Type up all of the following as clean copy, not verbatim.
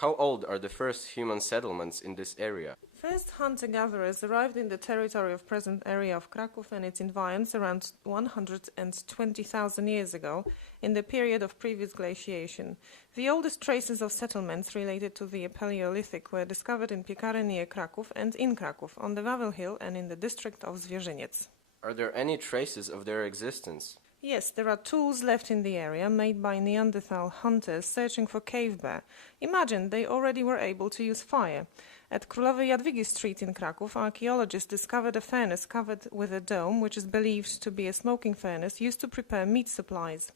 How old are the first human settlements in this area? First hunter-gatherers arrived in the territory of present area of Kraków and its environs around 120,000 years ago, in the period of previous glaciation. The oldest traces of settlements related to the Paleolithic were discovered in Piekary near Kraków and in Kraków, on the Wawel Hill and in the district of Zwierzyniec. Are there any traces of their existence? Yes, there are tools left in the area made by Neanderthal hunters searching for cave bear. Imagine, they already were able to use fire. At Królowej Jadwigi Street in Kraków, archaeologists discovered a furnace covered with a dome, which is believed to be a smoking furnace used to prepare meat supplies.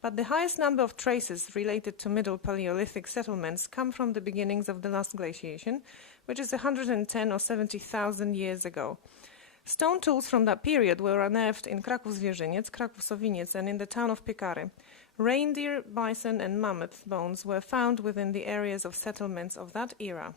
But the highest number of traces related to Middle Paleolithic settlements come from the beginnings of the last glaciation, which is 110 or 70,000 years ago. Stone tools from that period were unearthed in Kraków-Zwierzyniec, Kraków-Sowiniec, and in the town of Piekary. Reindeer, bison, and mammoth bones were found within the areas of settlements of that era.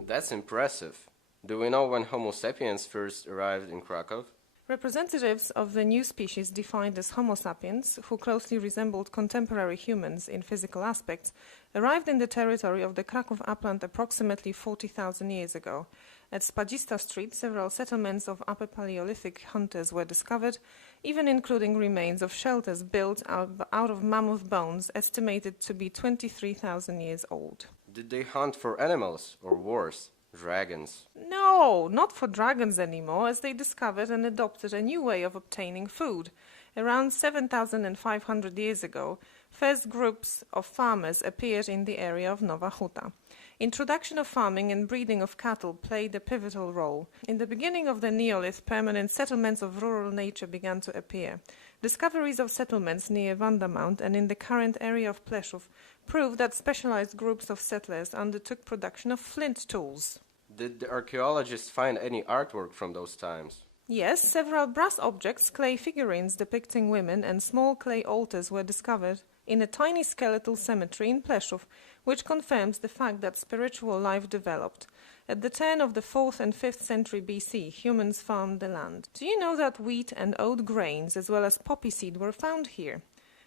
That's impressive. Do we know when Homo sapiens first arrived in Kraków? Representatives of the new species defined as Homo sapiens, who closely resembled contemporary humans in physical aspects, arrived in the territory of the Kraków upland approximately 40,000 years ago. At Spadzista Street, several settlements of Upper Paleolithic hunters were discovered, even including remains of shelters built out of mammoth bones estimated to be 23,000 years old. Did they hunt for animals or worse, dragons? No, not for dragons anymore, as they discovered and adopted a new way of obtaining food. Around 7,500 years ago, first groups of farmers appeared in the area of Nowa Huta. Introduction of farming and breeding of cattle played a pivotal role. In the beginning of the Neolith, permanent settlements of rural nature began to appear. Discoveries of settlements near Wanda Mount and in the current area of Pleszów proved that specialized groups of settlers undertook production of flint tools. Did the archaeologists find any artwork from those times? Yes, several brass objects, clay figurines depicting women, and small clay altars were discovered in a tiny skeletal cemetery in Pleszów, which confirms the fact that spiritual life developed. At the turn of the 4th and 5th century BC, humans farmed the land. Do you know that wheat and oat grains, as well as poppy seed, were found here?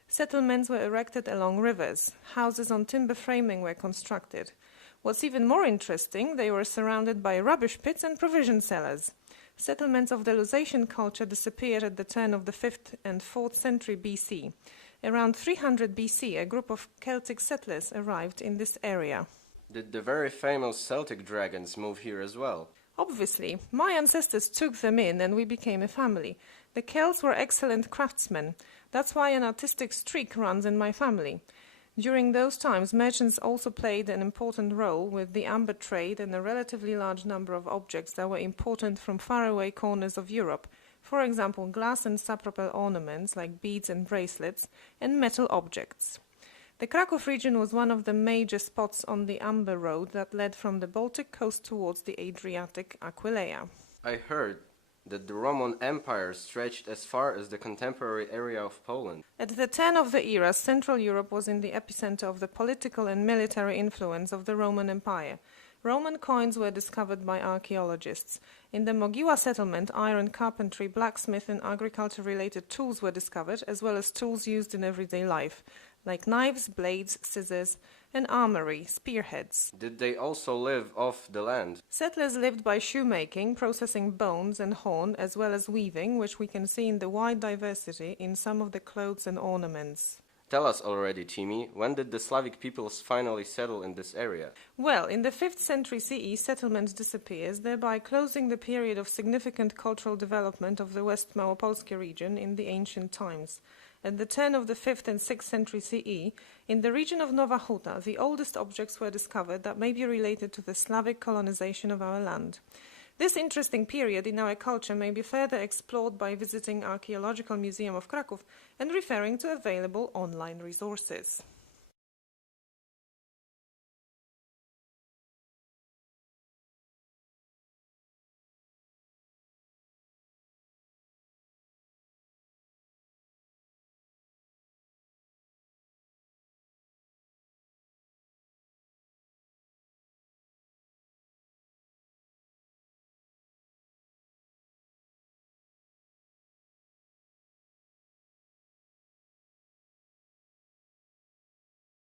Settlements were erected along rivers. Houses on timber framing were constructed. What's even more interesting, they were surrounded by rubbish pits and provision cellars. Settlements of the Lusatian culture disappeared at the turn of the 5th and 4th century BC. Around 300 BC, a group of Celtic settlers arrived in this area. Did the very famous Celtic dragons move here as well? Obviously, my ancestors took them in and we became a family. The Celts were excellent craftsmen. That's why an artistic streak runs in my family. During those times, merchants also played an important role with the amber trade and a relatively large number of objects that were important from faraway corners of Europe. For example, glass and sapropel ornaments like beads and bracelets, and metal objects. The Kraków region was one of the major spots on the Amber Road that led from the Baltic coast towards the Adriatic Aquileia. I heard that the Roman Empire stretched as far as the contemporary area of Poland. At the turn of the era, Central Europe was in the epicenter of the political and military influence of the Roman Empire. Roman coins were discovered by archaeologists. In the Mogiła settlement, iron carpentry, blacksmith and agriculture-related tools were discovered, as well as tools used in everyday life, like knives, blades, scissors, and armory, spearheads. Did they also live off the land? Settlers lived by shoemaking, processing bones and horn, as well as weaving, which we can see in the wide diversity in some of the clothes and ornaments. Tell us already, Timmy, when did the Slavic peoples finally settle in this area? Well, in the 5th century CE, settlement disappears, thereby closing the period of significant cultural development of the West Małopolskie region in the ancient times. At the turn of the 5th and 6th century CE, in the region of Nowa Huta, the oldest objects were discovered that may be related to the Slavic colonization of our land. This interesting period in our culture may be further explored by visiting Archaeological Museum of Kraków and referring to available online resources.